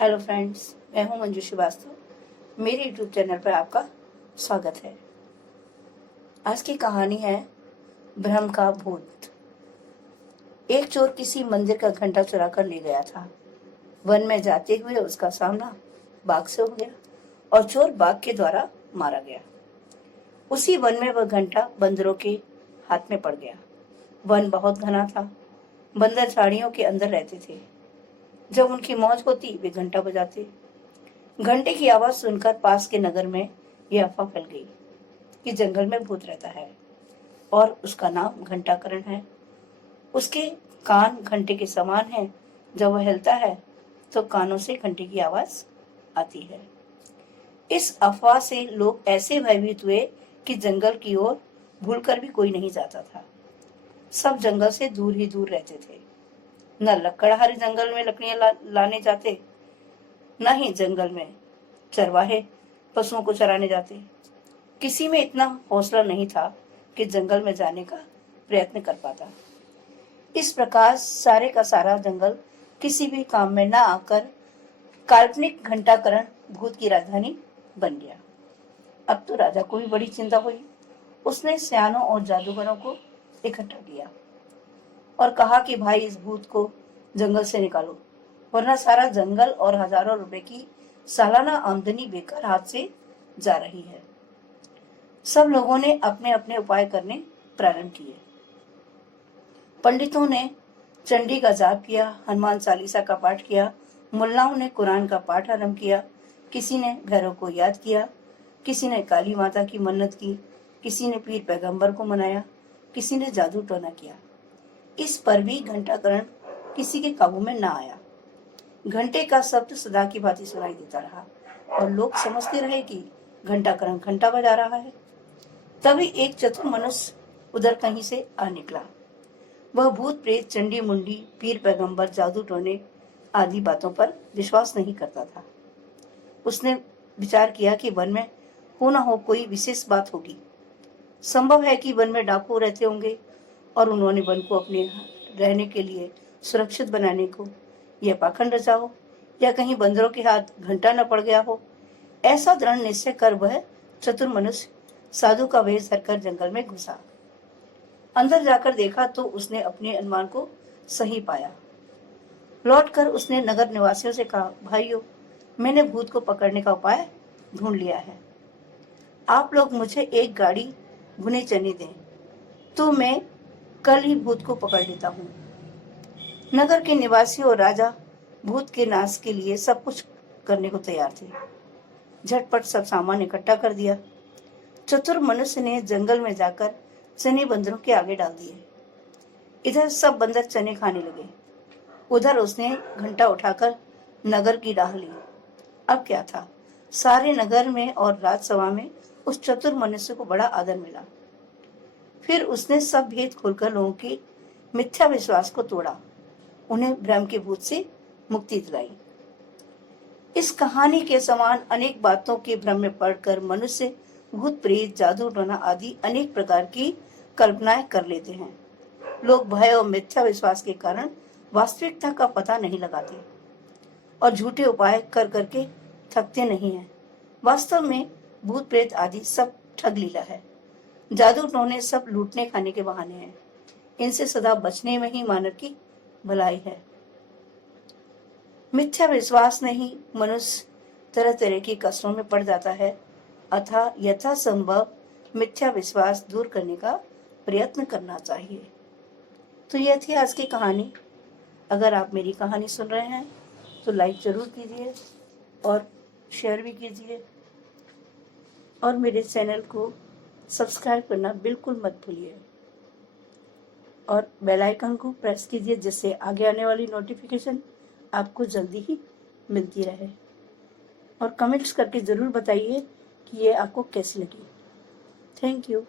Hello friends, मैं हूं मंजू श्रीवास्तव। मेरे यूट्यूब चैनल पर आपका स्वागत है। आज की कहानी है ब्रह्म का भूत। एक चोर किसी मंदिर का घंटा चुरा कर ले गया था। वन में जाते हुए उसका सामना बाघ से हो गया और चोर बाघ के द्वारा मारा गया। उसी वन में वह घंटा बंदरों के हाथ में पड़ गया। वन बहुत घना था। बंदर झाड़ियों के अंदर रहते थे। जब उनकी मौज होती वे घंटा बजाते। घंटे की आवाज सुनकर पास के नगर में यह अफवाह फैल गई कि जंगल में भूत रहता है और उसका नाम घंटाकरण है। उसके कान घंटे के समान हैं। जब वह हिलता है तो कानों से घंटे की आवाज आती है। इस अफवाह से लोग ऐसे भयभीत हुए कि जंगल की ओर भूलकर भी कोई नहीं जाता था। सब जंगल से दूर ही दूर रहते थे। न लकड़हारे जंगल में लकड़ियां लाने जाते, न ही जंगल में चरवाहे पशुओं को चराने जाते। किसी में इतना हौसला नहीं था कि जंगल में जाने का प्रयत्न कर पाता। इस प्रकार सारे का सारा जंगल किसी भी काम में न आकर काल्पनिक घंटाकरण भूत की राजधानी बन गया। अब तो राजा को भी बड़ी चिंता हुई। उसने सयानों और जादूगरों को इकट्ठा किया और कहा कि भाई, इस भूत को जंगल से निकालो, वरना सारा जंगल और हजारों रुपए की सालाना आमदनी बेकार हाथ से जा रही है। सब लोगों ने अपने अपने उपाय करने प्रारंभ किए। पंडितों ने चंडी का जाप किया, हनुमान चालीसा का पाठ किया, मुल्लाओं ने कुरान का पाठ आरंभ किया, किसी ने भैरव को याद किया, किसी ने काली माता की मन्नत की, किसी ने पीर पैगंबर को मनाया, किसी ने जादू टोना किया। इस पर भी घंटाकरण किसी के काबू में न आया। घंटे का शब्द सदा की भांति सुनाई देता रहा और लोग समझते रहे कि घंटाकरण घंटा बजा रहा है। तभी एक चतुर मनुष्य उधर कहीं से आ निकला। वह भूत प्रेत, चंडी मुंडी, पीर पैगंबर, जादू टोने आदि बातों पर विश्वास नहीं करता था। उसने विचार किया कि वन में हो न हो कोई विशेष बात होगी। संभव है कि वन में डाकू रहते होंगे और उन्होंने वन को अपने रहने के लिए सुरक्षित बनाने को यह पाखंड रचा हो, या कहीं बंदरों के हाथ घंटा न पड़ गया हो। ऐसा दृढ़ निश्चय कर वह चतुर मनुष्य साधु का वेश धरकर जंगल में घुसा। अंदर जाकर देखा तो उसने अपने अनुमान को सही पाया। लौटकर उसने नगर निवासियों से कहा, भाइयों, मैंने भूत को पकड़ने का उपाय ढूंढ लिया है। आप लोग मुझे एक गाड़ी भुने चने दें तो मैं कल ही भूत को पकड़ लेता हूँ। नगर के निवासी और राजा भूत के नाश के लिए सब कुछ करने को तैयार थे। झटपट सब सामान इकट्ठा कर दिया। चतुर मनुष्य ने जंगल में जाकर चने बंदरों के आगे डाल दिए। इधर सब बंदर चने खाने लगे, उधर उसने घंटा उठाकर नगर की राह ली। अब क्या था, सारे नगर में और राजसभा में उस चतुर मनुष्य को बड़ा आदर मिला। फिर उसने सब भेद खोलकर लोगों के मिथ्या विश्वास को तोड़ा, उन्हें भ्रम के भूत से मुक्ति दिलाई। इस कहानी के समान अनेक बातों के भ्रम में पड़कर मनुष्य भूत प्रेत, जादू टोना आदि अनेक प्रकार की कल्पनाएं कर लेते हैं। लोग भय और मिथ्या विश्वास के कारण वास्तविकता का पता नहीं लगाते और झूठे उपाय कर करके थकते नहीं हैं। वास्तव में भूत प्रेत आदि सब ठग लीला है। जादू टोने सब लूटने खाने के बहाने हैं। इनसे सदा बचने में ही मानव की भलाई है। मिथ्या विश्वास नहीं मनुष्य तरह तरह की कष्टों में पड़ जाता है। अतः यथासंभव मिथ्या विश्वास दूर करने का प्रयत्न करना चाहिए। तो यह थी आज की कहानी। अगर आप मेरी कहानी सुन रहे हैं तो लाइक जरूर कीजिए और शेयर भी कीजिए और मेरे चैनल को सब्सक्राइब करना बिल्कुल मत भूलिए और बेल आइकन को प्रेस कीजिए, जिससे आगे आने वाली नोटिफिकेशन आपको जल्दी ही मिलती रहे। और कमेंट्स करके ज़रूर बताइए कि ये आपको कैसी लगी। Thank you.